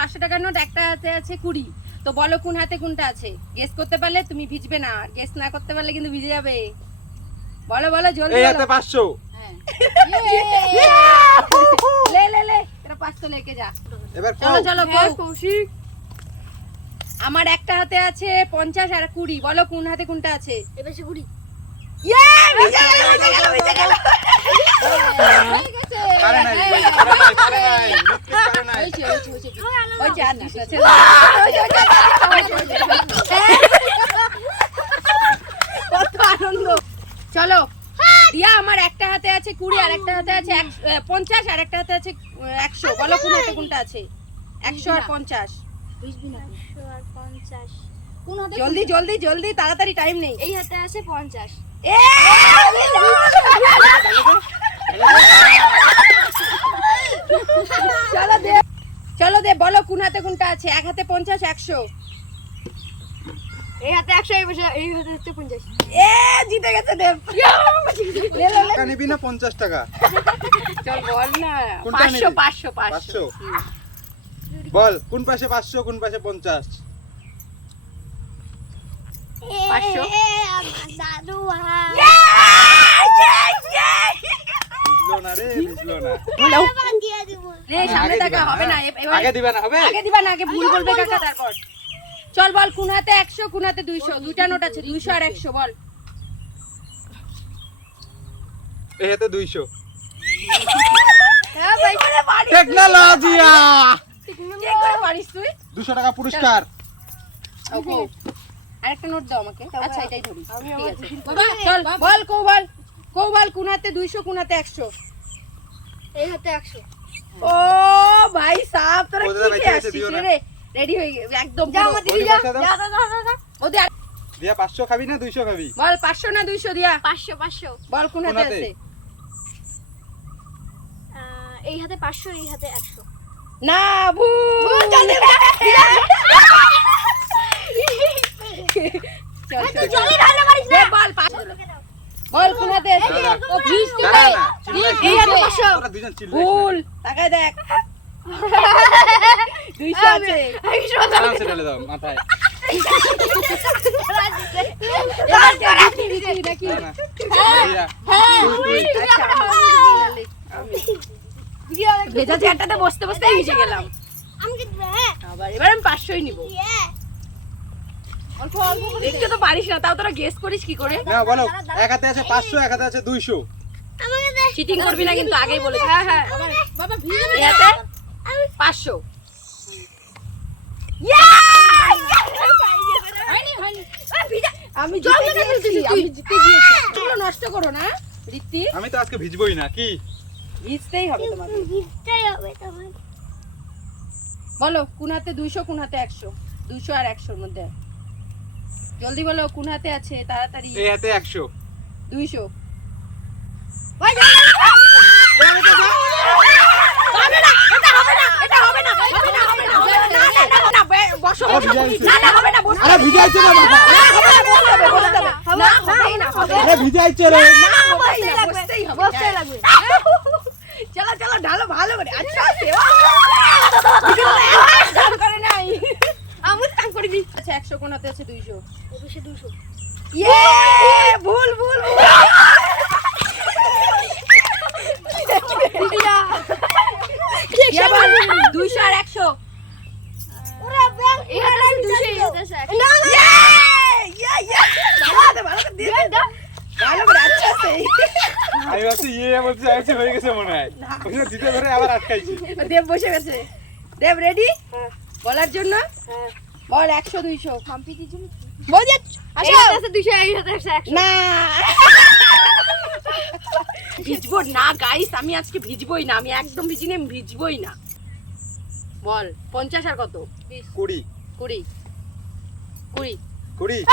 500 টাকার নোট, একটা হাতে আছে 20। তো বলো কোন হাতে কোনটা আছে? গেস করতে পারলে তুমি ভিজবে না, গেস না করতে পারলে কিন্তু ভিজে যাবে। বলো বলো জলদি এই বলো। হাতে 500। হ্যাঁ লে এটা 500 লেকে যা। এবার চলো চলো হ্যাঁ, কও। আমার একটা হাতে আছে 50 আর 20, বলো কোন হাতে কোনটা আছে? এবার সে ঘুরি। ইয়ে ভিজে গেল ভিজে গেল। হয়ে গেছে। পারে নাই, হ্যাঁ, পারে নাই, ঋত্বিক পারে নাই। হয়েছে। ওই যে আর দিস আছে। কত আনন্দ। চলো দিয়া, আমার একটা হাতে আছে 20 আর একটা হাতে আছে 50 আর একটা হাতে আছে 100, বলো কোন হাতে কোনটা আছে? 100 আর 50। বুঝবি না 100 আর 50 কোন হাতে? জলদি জলদি জলদি, তাড়াতাড়ি, টাইম নেই। এই হাতে আছে 50। এ চলো দে, চলো দে, বলো কোন হাতে কোনটা আছে? এক হাতে 50, 100। এই হাতে 100, এই হাতে হচ্ছে 50। এ জিতে গেছে দেব। লে লে লে। টাকা নিবি না 50 টাকা? চল বল না। কোনটা 500 নিবি? 500 500। বল কোন পাশে 500 কোন পাশে 50? 500। দাদু বুঝলো না রে, বুঝলো না। দিয়ে দেব। লে সামনে আগে দেখা দিবা হবে না। না, এবার আগে দিবা না, হবে? আগে দিবা না, আগে ভুল বলবে কাকা তারপর। চল বল কোন হাতে 100 কোন হাতে 200, দুইটা নোট আছে 200 আর 100, বল। এই হাতে 200। হ্যাঁ ভাই করে পারিস, টেকনোলজিয়া। কি করে পারিস তুই? 200 টাকা পুরস্কার। ওকে আরেকটা নোট দাও আমাকে। আচ্ছা এটাই ধরি, ঠিক আছে। চল বল কও বল কোন হাতে 200 কোন হাতে 100? এই হাতে 100। ও ভাই সাহেব, তোরা ওদের কি বাইচে খেয়ে বাইচে আসছিস দিও না। রে? রেডি হয়ে গে একদম যা পুরো। আমার দিদি ওরে যা। পয়সা দাও। যা। ওদের দিয়া 500 খাবি না 200 খাবি? বল 500 না 200 দিয়া? 500। বল কোন কোন হাতে হাতে? আছে? এই হাতে 500, এই হাতে 100। না ভুল। চল চল জলে ঢালতে পারিস না। দে বল 500। বল কোন হাতে আছে? দাঁড়া। ও ভিজ দাঁড়া তুই। না, চিল্লাই এই হাতে না। 500। তোরা দুজন চিল্লাইস না। ভুল, তাকায় দেখ 200 আছে। আরামসে ঢেলে দাও মাথায়। দেখি না, না। দিয়া। তুই। আচ্ছা, ভেজা চেয়ারটাতে বসতে বসতে ভিজে গেলাম। আমাকে দিবে হ্যাঁ। এবার আমি 500ই নিব। দেখতে তো পারিস না, তাও তোরা গেস করিস কি করে? না বলো, এক হাতে আছে 500 এক হাতে আছে 200। আমাকে দে। চিটিং করবি না কিন্তু, আগেই বলেছি। হ্যাঁ বাবা ভিজে এই হাতে 500। আমি জিতে গিয়েছি, আমি জিতে গিয়েছি। চলো নষ্ট করো না ঋত্বিক, আমি তো আজকে ভিজবই না কি? ভিজতেই হবে তোমাকে। ভিজতেই হবে তোমার। বলো কোন হাতে 200 কোন হাতে 100? 200 আর 100 এর মধ্যে জলদি বলো কোন হাতে আছে, তাড়াতাড়ি। এই হাতে 100। 200। বসো আরে ভিজাইছে। না হবে না, বসতে আরে ভিজাইছে না বাবা। আরে ভিজাইছে রে। বসতেই হবে। বসতেই লাগবে। চলো চলো ঢালো ভালো করে। আচ্ছা সেবা করে নাই, আমি টাং করে দিই। আচ্ছা 100 কোন হাতে আছে? 200। অবশ্যই 200। ইয়ে ভুল ভুল ভুল। ইয়ে বল, 200 আর 100। ওরে ব্যাংক এই হাতে 200, এই হাতে 100। না ভালো করে দিয়ে দাও, ভালো করে। আচ্ছা সেই আমি ভাবছি বলছি আইসি হয়ে গেছে মনে হয়। ওই জন্য দিতে ধরে আবার আটকাইছি। দেব বসে গেছে। দেব রেডি বলার জন্য? হ্যাঁ। বল 100 200 কম্পিটির জন্য বল যা। এই হাতে আছে 200, এই হাতে আছে 100। না ভিজবো না গাইস, আমি আজকে ভিজবই না, আমি একদম ভিজিনি, আমি ভিজবই না। বল 50 আর কত? 20 20 20 20